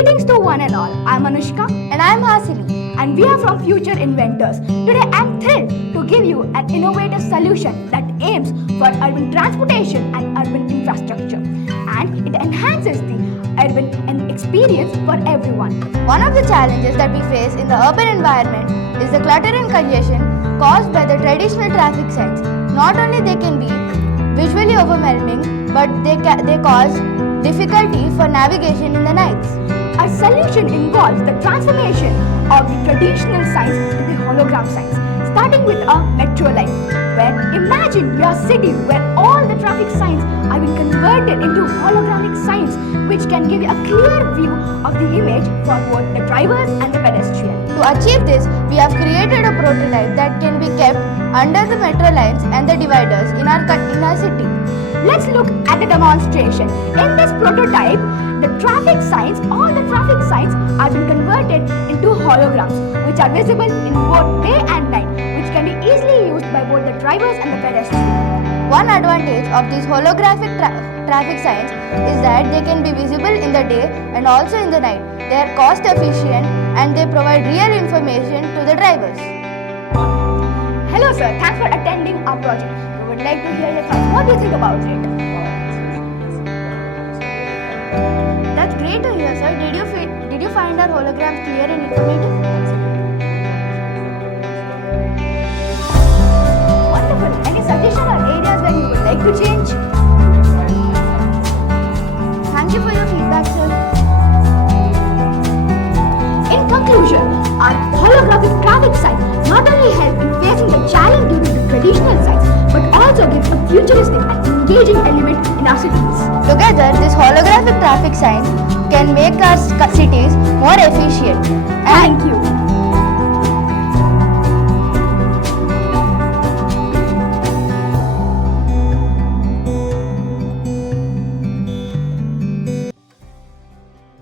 Greetings to one and all. I'm Anushka And I'm Hasili. and we are from Future Inventors. Today I'm thrilled to give you an innovative solution that aims for urban transportation and urban infrastructure, and it enhances the urban experience for everyone. One of the challenges that we face in the urban environment is the clutter and congestion caused by the traditional traffic signs. Not only they can be visually overwhelming, but they cause difficulty for navigation in the nights. Our solution involves the transformation of the traditional signs to the hologram signs, starting with a metro line, where imagine your city where all the traffic signs are being converted into holographic signs, which can give you a clear view of the image for both the drivers and the pedestrians. To achieve this, we have created a prototype that can be kept under the metro lines and the dividers in our city. Let's look at the demonstration. In this prototype, all the traffic signs are being converted into holograms, which are visible in both day and night, which can be easily used by both the drivers and the pedestrians. One advantage of these holographic traffic signs is that they can be visible in the day and also in the night. They are cost efficient and they provide real information to the drivers. Hello sir, thanks for attending our project. We would like to hear your thoughts. What do you think about it? That's great to hear, sir. Did you find our holograms clear and informative? Wonderful. Any suggestion or areas where you would like to change? Thank you for your feedback, sir. In conclusion, our holographic traffic signs not only help in facing the challenge due to the traditional signs, but also gives a futuristic and engaging element in our cities. Together, this holographic traffic signs can make our cities more efficient. Thank you.